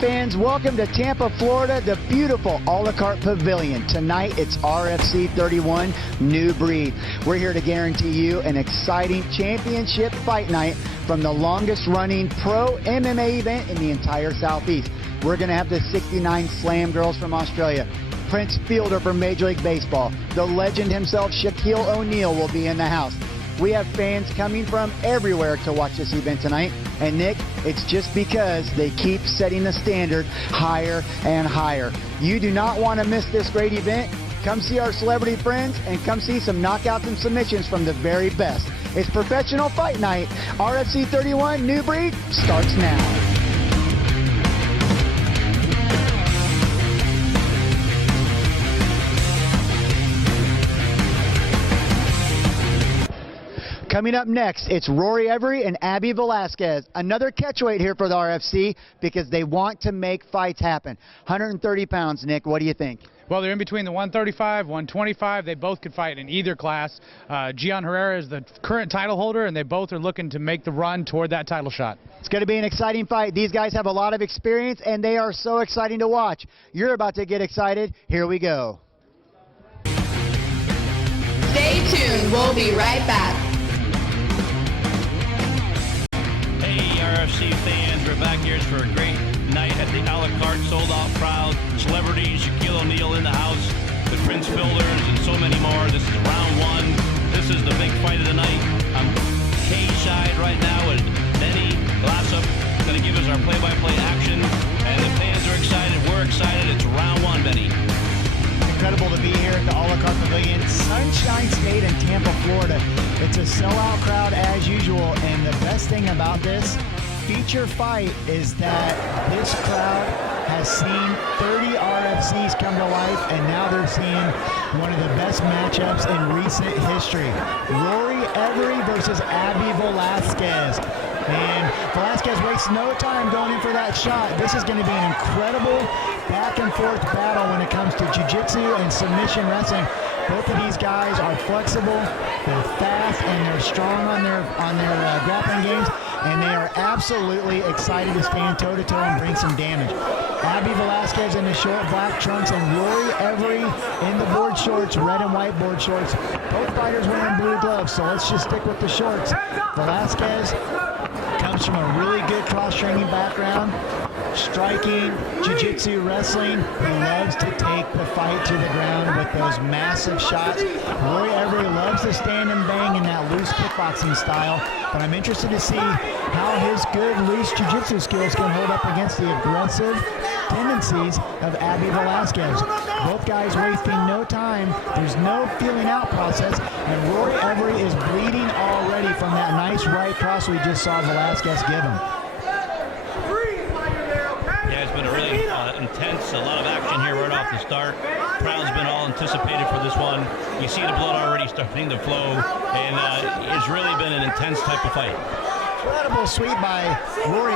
fans, welcome to Tampa, Florida, the beautiful a la carte pavilion. Tonight it's RFC 31 New Breed. We're here to guarantee you an exciting championship fight night from the longest running pro MMA event in the entire Southeast. We're going to have the 69 Slam girls from Australia. Prince Fielder from Major League Baseball. The legend himself, Shaquille O'Neal, will be in the house. We have fans coming from everywhere to watch this event tonight. And Nick, it's just because they keep setting the standard higher and higher. You do not want to miss this great event. Come see our celebrity friends and come see some knockouts and submissions from the very best. It's Professional Fight Night. RFC 31 New Breed starts now. Coming up next, it's Rory and Abby Velazquez. Another catchweight here for the RFC because they want to make fights happen. 130 pounds, Nick, what do you think? Well, they're in between the 135, 125. They both could fight in either class. Gian Herrera is the current title holder, and they both are looking to make the run toward that title shot. It's going to be an exciting fight. These guys have a lot of experience, and they are so exciting to watch. You're about to get excited. Here we go. Stay tuned. We'll be right back. RFC fans, we're back here for a great night at the a la carte sold-out crowd. Celebrities, Shaquille O'Neal in the house, the Prince Fielders, and so many more. This is round one. This is the big fight of the night. I'm cage-side right now with Benny Glossop, going to give us our play-by-play action, and the fans are excited. We're excited. It's round one, Benny. Incredible to be here at the a la carte pavilion, Sunshine State in Tampa, Florida. It's a sellout crowd as usual, and the best thing about this feature fight is that this crowd has seen 30 RFCs come to life, and now they're seeing one of the best matchups in recent history. Rory versus Abby Velazquez. And Velazquez wastes no time going in for that shot. This is going to be an incredible back-and-forth battle when it comes to jiu-jitsu and submission wrestling. Both of these guys are flexible, they're fast, and they're strong on their grappling games, and they are absolutely excited to stand toe-to-toe and bring some damage. Abby Velazquez in the short black trunks and Rory in the board shorts, red and white board shorts. Both fighters wearing blue gloves, so let's just stick with the shorts. Velazquez comes from a really good cross-training background, striking, jiu-jitsu, wrestling. He loves to take the fight to the ground with those massive shots. Rory loves to stand and bang in that loose kickboxing style, but I'm interested to see how his good loose jiu-jitsu skills can hold up against the aggressive tendencies of Abby Velazquez. Both guys wasting no time. There's no feeling out process, and Rory is bleeding already from that nice right cross we just saw Velazquez give him. Yeah, it's been a really intense, a lot of action here right off the start. Crowd's been all anticipated for this one. You see the blood already starting to flow, and it's really been an intense type of fight. Incredible sweep by Rory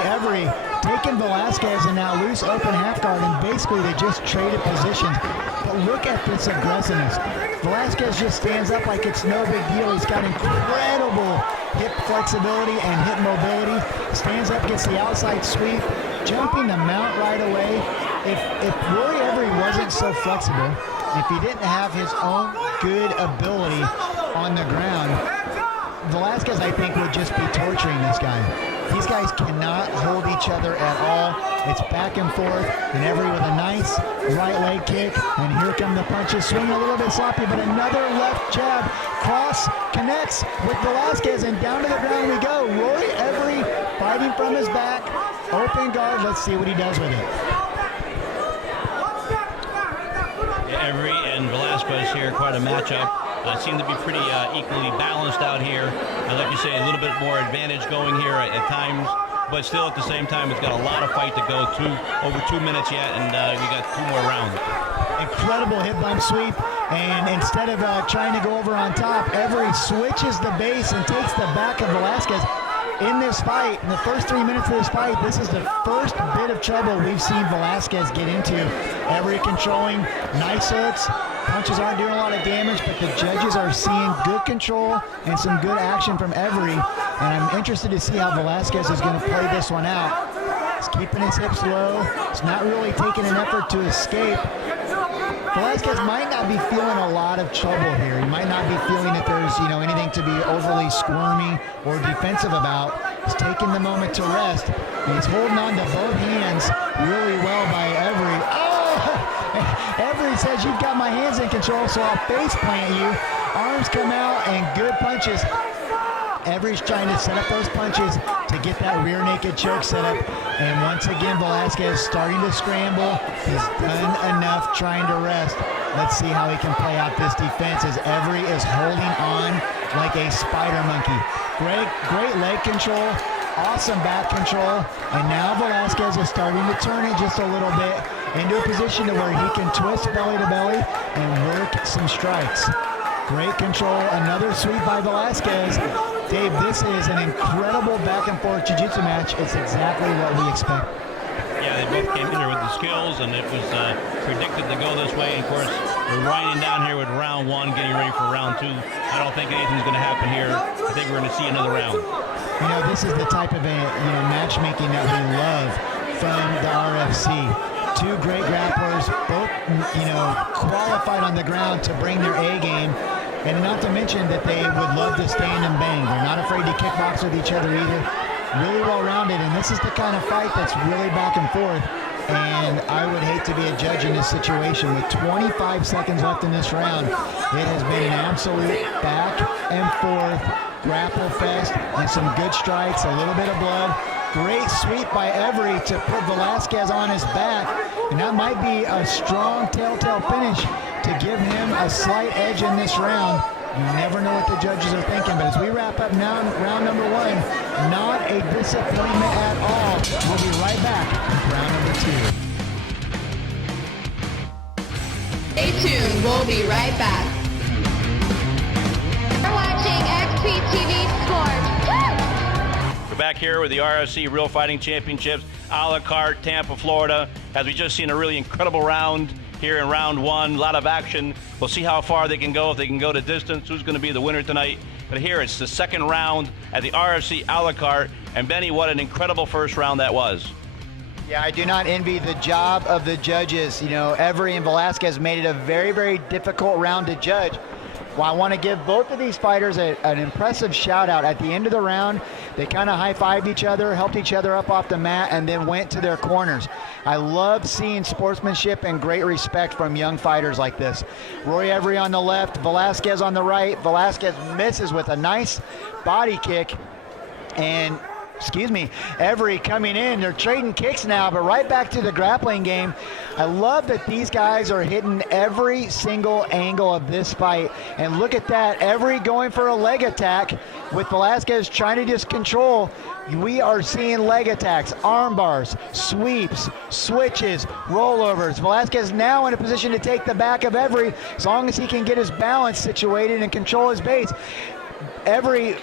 taking Velazquez in that loose open half guard, and basically they just traded positions. But look at this aggressiveness. Velazquez just stands up like it's no big deal. He's got incredible hip flexibility and hip mobility. Stands up, gets the outside sweep, jumping the mount right away. If Rory wasn't so flexible, if he didn't have his own good ability on the ground, Velazquez, I think, would just be torturing this guy. These guys cannot hold each other at all. It's back and forth, and with a nice right leg kick, and here come the punches. Swinging a little bit sloppy, but another left jab. Cross connects with Velazquez, and down to the ground we go. Rory fighting from his back. Open guard. Let's see what he does with it. Yeah, and Velazquez here, quite a matchup. Seem to be pretty equally balanced out here. Like you say, a little bit more advantage going here at times, but still at the same time, it's got a lot of fight to go. Over 2 minutes yet, and we got 2 more rounds. Incredible hip bump sweep, and instead of trying to go over on top, switches the base and takes the back of Velazquez. In this fight, in the first 3 minutes of this fight, this is the first bit of trouble we've seen Velazquez get into. Controlling, nice hooks. Punches aren't doing a lot of damage, but the judges are seeing good control and some good action from and I'm interested to see how Velazquez is going to play this one out. He's keeping his hips low. He's not really taking an effort to escape. Velazquez might not be feeling a lot of trouble here. He might not be feeling that there's, anything to be overly squirmy or defensive about. He's taking the moment to rest. And he's holding on to both hands really well by Every. Oh! Every says, you've got my hands in control, so I'll face plant you. Arms come out and good punches. Every's trying to set up those punches to get that rear naked choke set up. And once again, Velazquez starting to scramble. He's done enough trying to rest. Let's see how he can play out this defense as Every is holding on like a spider monkey. Great leg control, awesome back control. And now Velazquez is starting to turn it just a little bit into a position to where he can twist belly to belly and work some strikes. Great control, another sweep by Velazquez. Dave, this is an incredible back and forth jiu-jitsu match. It's exactly what we expect. Yeah, they both came in here with the skills, and it was predicted to go this way. And of course, we're winding down here with round one, getting ready for round two. I don't think anything's going to happen here. I think we're going to see another round. This is the type of matchmaking that we love from the RFC. Two great grapplers, both qualified on the ground to bring their A game. And not to mention that they would love to stand and bang. They're not afraid to kickbox with each other either. Really well-rounded, and this is the kind of fight that's really back and forth. And I would hate to be a judge in this situation. With 25 seconds left in this round, it has been an absolute back and forth grapple fest and some good strikes, a little bit of blood. Great sweep by Every to put Velazquez on his back, and that might be a strong telltale finish to give him a slight edge in this round. You never know what the judges are thinking, but as we wrap up now round number one, not a disappointment at all. We'll be right back with round number two. Stay tuned. We'll be right back. You're watching XPTV Sports. We're back here with the RFC Real Fighting Championships, a la carte, Tampa, Florida. As we just seen a really incredible round here in round one, a lot of action. We'll see how far they can go, if they can go to distance, who's going to be the winner tonight. But here it's the second round at the RFC a la carte. And Benny, what an incredible first round that was. Yeah, I do not envy the job of the judges. Every and Velazquez made it a very, very difficult round to judge. Well, I want to give both of these fighters an impressive shout out. At the end of the round, they kind of high-fived each other, helped each other up off the mat, and then went to their corners. I love seeing sportsmanship and great respect from young fighters like this. Rory Every on the left, Velazquez on the right. Velazquez misses with a nice body kick, and Every coming in. They're trading kicks now, but right back to the grappling game. I love that these guys are hitting every single angle of this fight. And look at that, Every going for a leg attack with Velazquez trying to just control. We are seeing leg attacks, arm bars, sweeps, switches, rollovers. Velazquez now in a position to take the back of Every as long as he can get his balance situated and control his base. Every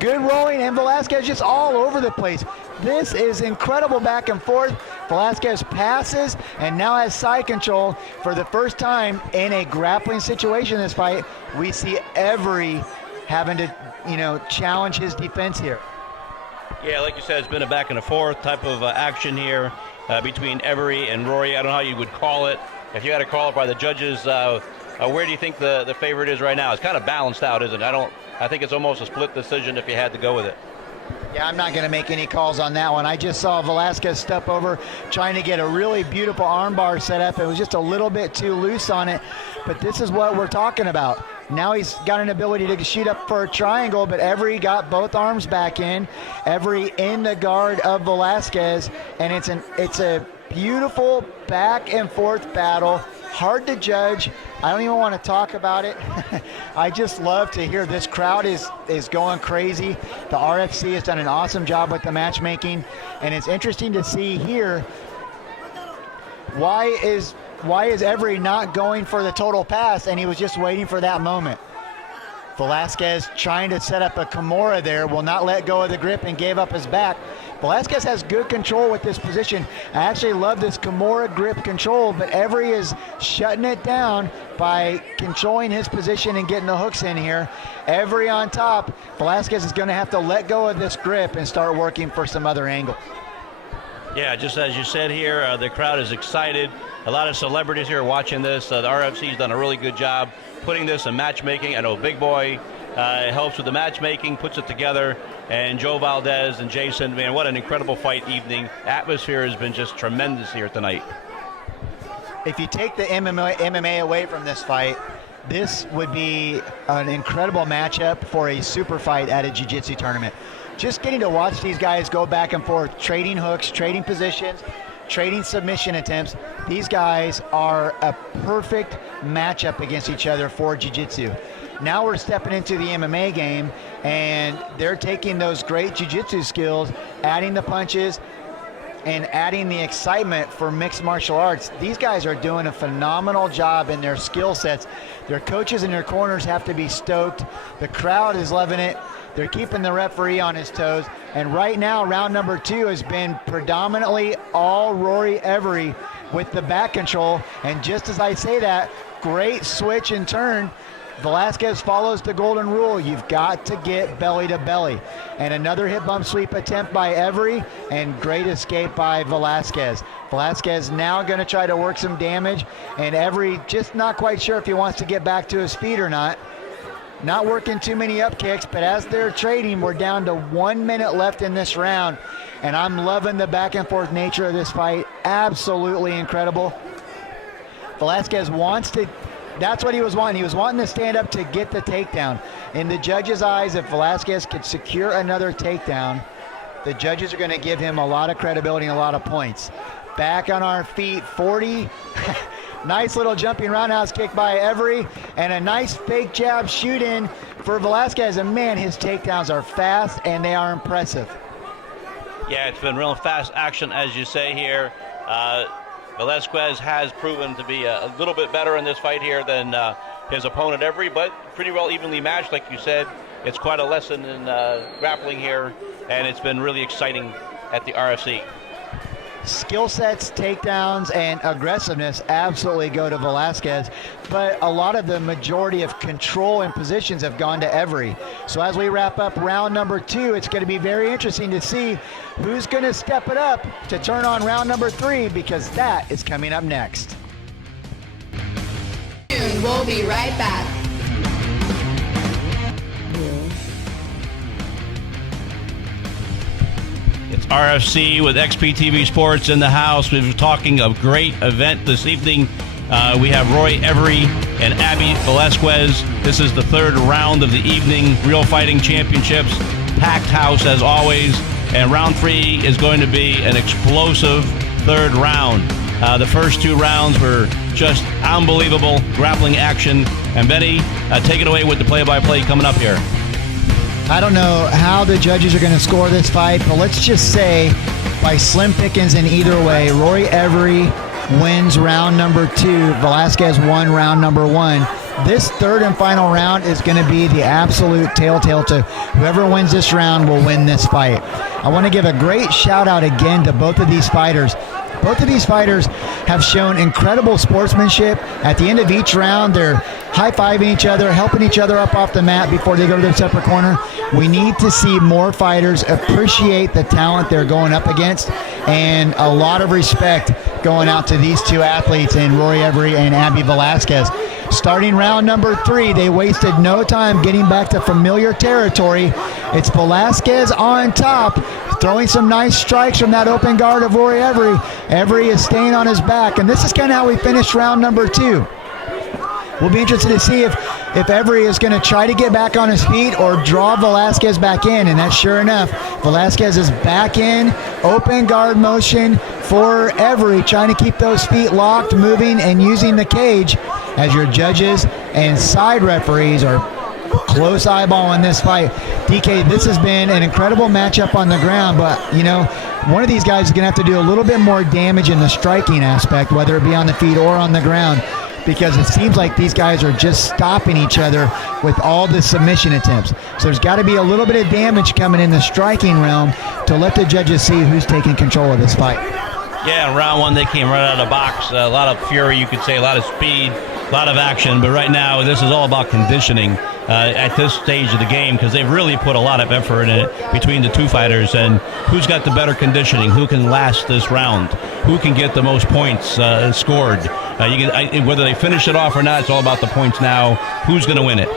good rolling, and Velazquez just all over the place. This is incredible back and forth. Velazquez passes and now has side control. For the first time in a grappling situation in this fight, we see Every having to, challenge his defense here. Yeah, like you said, it's been a back and forth type of action here between Every and Rory. I don't know how you would call it. If you had to call it by the judges, where do you think the favorite is right now? It's kind of balanced out, isn't it? I think it's almost a split decision if you had to go with it. Yeah, I'm not going to make any calls on that one. I just saw Velazquez step over, trying to get a really beautiful armbar set up. It was just a little bit too loose on it, but this is what we're talking about. Now he's got an ability to shoot up for a triangle, but Every got both arms back in. Every in the guard of Velazquez, and it's a beautiful back and forth battle. Hard to judge. I don't even want to talk about it. I just love to hear this crowd is going crazy. The RFC has done an awesome job with the matchmaking, and it's interesting to see here why is Every not going for the total pass, and he was just waiting for that moment. Velazquez trying to set up a Kimura there, will not let go of the grip and gave up his back. Velazquez has good control with this position. I actually love this Kimura grip control, but Every is shutting it down by controlling his position and getting the hooks in here. Every on top. Velazquez is going to have to let go of this grip and start working for some other angles. Yeah, just as you said here, the crowd is excited. A lot of celebrities here watching this. The RFC's done a really good job putting this in matchmaking. I know Big Boy helps with the matchmaking, puts it together, and Joe Valdez and Jason, man, what an incredible fight evening. Atmosphere has been just tremendous here tonight. If you take the MMA away from this fight, this would be an incredible matchup for a super fight at a jiu-jitsu tournament. Just getting to watch these guys go back and forth, trading hooks, trading positions, trading submission attempts. These guys are a perfect matchup against each other for jiu-jitsu. Now we're stepping into the MMA game, and they're taking those great jiu-jitsu skills, adding the punches, and adding the excitement for mixed martial arts. These guys are doing a phenomenal job in their skill sets. Their coaches in their corners have to be stoked. The crowd is loving it. They're keeping the referee on his toes. And right now, round number 2 has been predominantly all Rory Every with the back control. And just as I say that, great switch and turn. Velazquez follows the golden rule. You've got to get belly to belly. And another hip bump sweep attempt by Every, and great escape by Velazquez. Velazquez now going to try to work some damage, and Every just not quite sure if he wants to get back to his feet or not. Not working too many up kicks, but as they're trading, we're down to 1 minute left in this round, and I'm loving the back and forth nature of this fight. Absolutely incredible. Velazquez wants to, that's what he was wanting. He was wanting to stand up to get the takedown. In the judges' eyes, if Velazquez could secure another takedown, the judges are going to give him a lot of credibility and a lot of points. Back on our feet, 40. Nice little jumping roundhouse kick by Every, and a nice fake jab shoot in for Velazquez. And man, his takedowns are fast and they are impressive. Yeah, it's been real fast action, as you say here. Velazquez has proven to be a little bit better in this fight here than his opponent Every, but pretty well evenly matched, like you said. It's quite a lesson in grappling here, and it's been really exciting at the RFC. Skill sets, takedowns, and aggressiveness absolutely go to Velazquez, but a lot of the majority of control and positions have gone to Every. So as we wrap up round number 2, it's going to be very interesting to see who's going to step it up to turn on round number 3, because that is coming up next. We'll be right back. It's RFC with XPTV Sports in the house. We've been talking a great event this evening. We have Rory Every and Abby Velazquez. This is the 3rd round of the evening. Real Fighting Championships. Packed house as always. And round 3 is going to be an explosive 3rd round. The first 2 rounds were just unbelievable grappling action. And Benny, take it away with the play-by-play coming up here. I don't know how the judges are going to score this fight, but let's just say by slim pickings in either way, Rory Every wins round number 2, Velazquez won round number 1. This 3rd and final round is going to be the absolute telltale to whoever wins this round will win this fight. I want to give a great shout out again to both of these fighters. Both of these fighters have shown incredible sportsmanship. At the end of each round, they're high-fiving each other, helping each other up off the mat before they go to their separate corner. We need to see more fighters appreciate the talent they're going up against, and a lot of respect going out to these 2 athletes in Rory Every and Abby Velazquez. Starting round number 3, they wasted no time getting back to familiar territory. It's Velazquez on top, throwing some nice strikes from that open guard of Rory Every. Every is staying on his back, and this is kind of how we finished round number 2. We'll be interested to see if Every is going to try to get back on his feet or draw Velazquez back in, and that's sure enough. Velazquez is back in, open guard motion for Every, trying to keep those feet locked, moving, and using the cage as your judges and side referees are close eyeballing this fight. DK, this has been an incredible matchup on the ground, but, you know, one of these guys is going to have to do a little bit more damage in the striking aspect, whether it be on the feet or on the ground, because it seems like these guys are just stopping each other with all the submission attempts. So there's got to be a little bit of damage coming in the striking realm to let the judges see who's taking control of this fight. Yeah, in round one they came right out of the box. A lot of fury, you could say, a lot of speed, a lot of action. But right now, this is all about conditioning at this stage of the game, because they've really put a lot of effort in it between the two fighters. And who's got the better conditioning? Who can last this round? Who can get the most points scored? Whether they finish it off or not, it's all about the points now. Who's going to win it?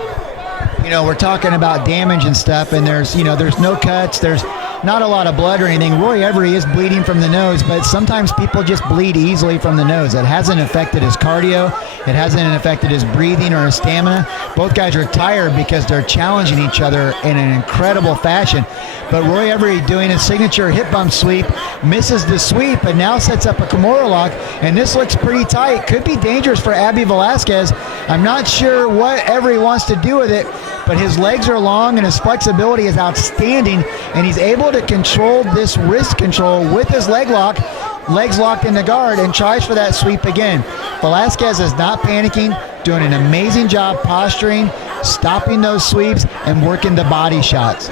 You know, we're talking about damage and stuff, and there's no cuts, there's not a lot of blood or anything. Rory Every is bleeding from the nose, but sometimes people just bleed easily from the nose. It hasn't affected his cardio. It hasn't affected his breathing or his stamina. Both guys are tired because they're challenging each other in an incredible fashion. But Rory Every, doing his signature hip bump sweep, misses the sweep and now sets up a Kimura lock, and this looks pretty tight. Could be dangerous for Abby Velazquez. I'm not sure what Every wants to do with it, but his legs are long and his flexibility is outstanding, and he's able to control this wrist control with his legs locked in the guard, and tries for that sweep again. Velazquez is not panicking, doing an amazing job posturing, stopping those sweeps, and working the body shots.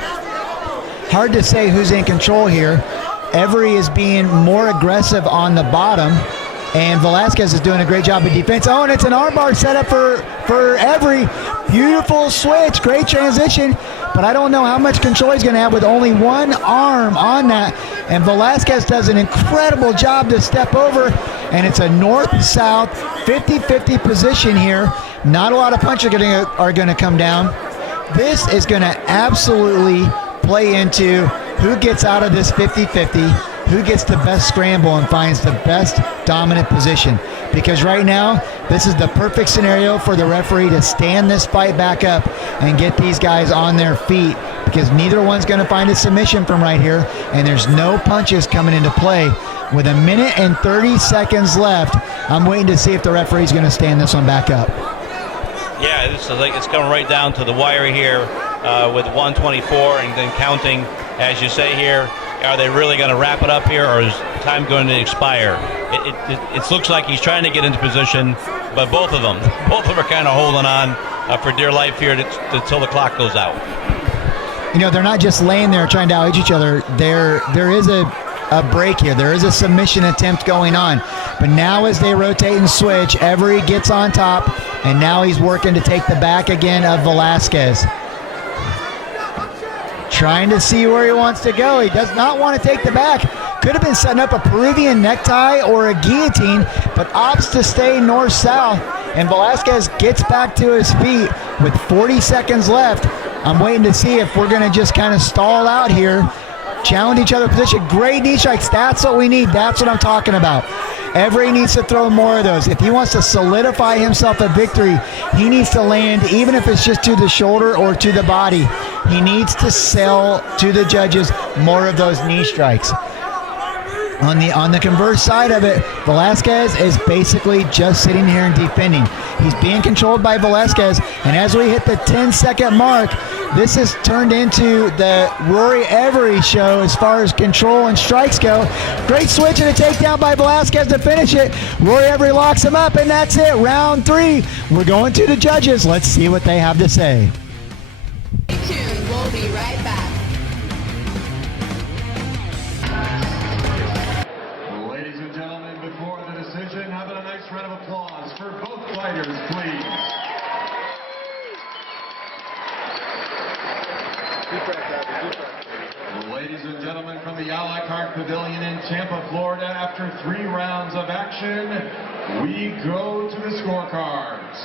Hard to say who's in control here. Every is being more aggressive on the bottom, and Velazquez is doing a great job of defense. Oh, and it's an armbar set up for Every. Beautiful switch, great transition, but I don't know how much control he's going to have with only one arm on that. And Velazquez does an incredible job to step over, and it's a north-south 50-50 position here. Not a lot of punches are going to come down. This is going to absolutely play into who gets out of this 50-50, who gets the best scramble and finds the best dominant position. Because right now, this is the perfect scenario for the referee to stand this fight back up and get these guys on their feet, because neither one's going to find a submission from right here, and there's no punches coming into play. With 1 minute and 30 seconds left, I'm waiting to see if the referee's going to stand this one back up. Yeah, this is like it's coming right down to the wire here with 124 and then counting. As you say here, are they really going to wrap it up here, or is time going to expire? It looks like he's trying to get into position, but both of them are kind of holding on for dear life here until the clock goes out. You know, they're not just laying there trying to out each other. There is a break here. There is a submission attempt going on. But now as they rotate and switch, Every gets on top, and now he's working to take the back again of Velazquez. Trying to see where he wants to go. He does not want to take the back. Could have been setting up a Peruvian necktie or a guillotine, but opts to stay north-south. And Velazquez gets back to his feet with 40 seconds left. I'm waiting to see if we're going to just kind of stall out here, challenge each other position. Great knee strikes. That's what we need. That's what I'm talking about. Every needs to throw more of those. If he wants to solidify himself a victory, he needs to land, even if it's just to the shoulder or to the body. He needs to sell to the judges more of those knee strikes. On the converse side of it, Velazquez is basically just sitting here and defending. He's being controlled by Velazquez, and as we hit the 10-second mark, this has turned into the Rory Every show as far as control and strikes go. Great switch and a takedown by Velazquez to finish it. Rory Every locks him up, and that's it. Round 3. We're going to the judges. Let's see what they have to say. Stay tuned. We'll be right back. Ladies and gentlemen, before the decision, have a nice round of applause for both fighters, please. Ladies and gentlemen, from the Ally Card Pavilion in Tampa, Florida, after 3 rounds of action, we go to the scorecards.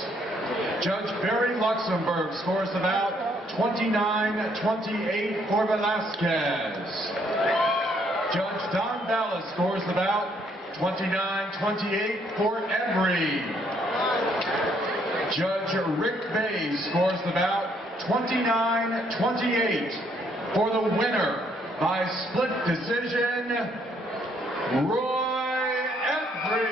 Judge Barry Luxembourg scores about 29-28 for Velazquez. Judge Don Dallas scores about 29-28 for Every. Judge Rick Bay scores about 29-28 for the winner by split decision, Roy Every.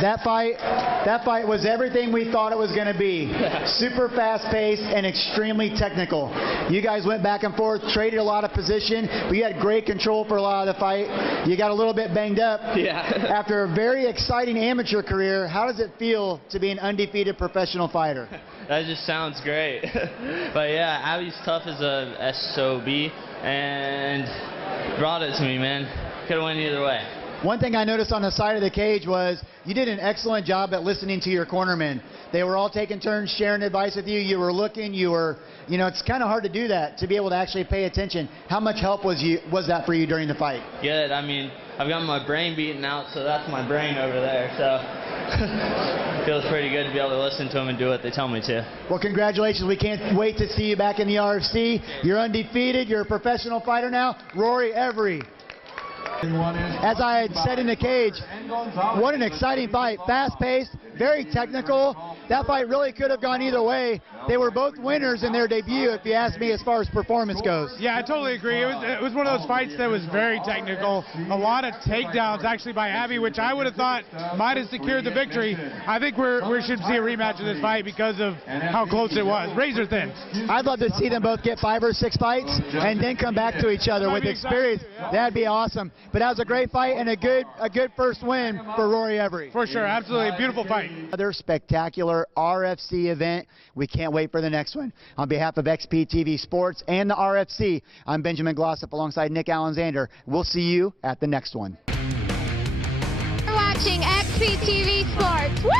That fight was everything we thought it was going to be. Super fast-paced and extremely technical. You guys went back and forth, traded a lot of position, but you had great control for a lot of the fight. You got a little bit banged up. Yeah. After a very exciting amateur career, how does it feel to be an undefeated professional fighter? That just sounds great. But yeah, Abby's tough as a SOB, and brought it to me, man. Could have went either way. One thing I noticed on the side of the cage was you did an excellent job at listening to your cornermen. They were all taking turns sharing advice with you. You were looking, it's kind of hard to do that, to be able to actually pay attention. How much help was that for you during the fight? Good. I mean, I've got my brain beaten out, so that's my brain over there. So feels pretty good to be able to listen to them and do what they tell me to. Well, congratulations. We can't wait to see you back in the RFC. You're undefeated. You're a professional fighter now. Rory Every. As I had said in the cage, what an exciting fight. Fast-paced, very technical. That fight really could have gone either way. They were both winners in their debut, if you ask me, as far as performance goes. Yeah, I totally agree. It was one of those fights that was very technical. A lot of takedowns, actually, by Abby, which I would have thought might have secured the victory. I think we should see a rematch of this fight because of how close it was. Razor thin. I'd love to see them both get 5 or 6 fights and then come back to each other with experience. That'd be awesome. But that was a great fight and a good first win for Rory Every. For sure, absolutely. Beautiful fight. Another spectacular RFC event. We can't wait for the next one. On behalf of XPTV Sports and the RFC, I'm Benjamin Glossop alongside Nick Alexander. We'll see you at the next one. You're watching XPTV Sports. Woo!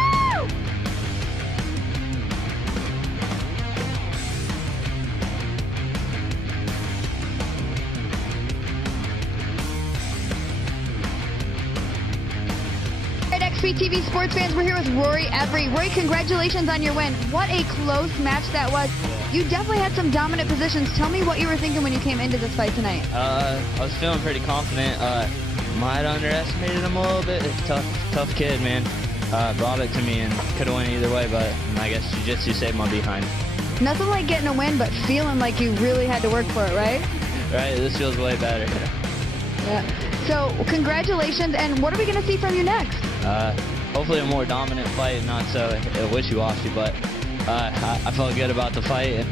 XPTV Sports fans, we're here with Rory Every. Rory, congratulations on your win. What a close match that was. You definitely had some dominant positions. Tell me what you were thinking when you came into this fight tonight. I was feeling pretty confident. Might have underestimated him a little bit. It's tough kid, man. Brought it to me and could have went either way, but I guess jiu-jitsu saved my behind. Nothing like getting a win, but feeling like you really had to work for it, right? Right, this feels way better. Yeah. So, congratulations, and what are we going to see from you next? Hopefully a more dominant fight, not so wishy-washy, but I felt good about the fight.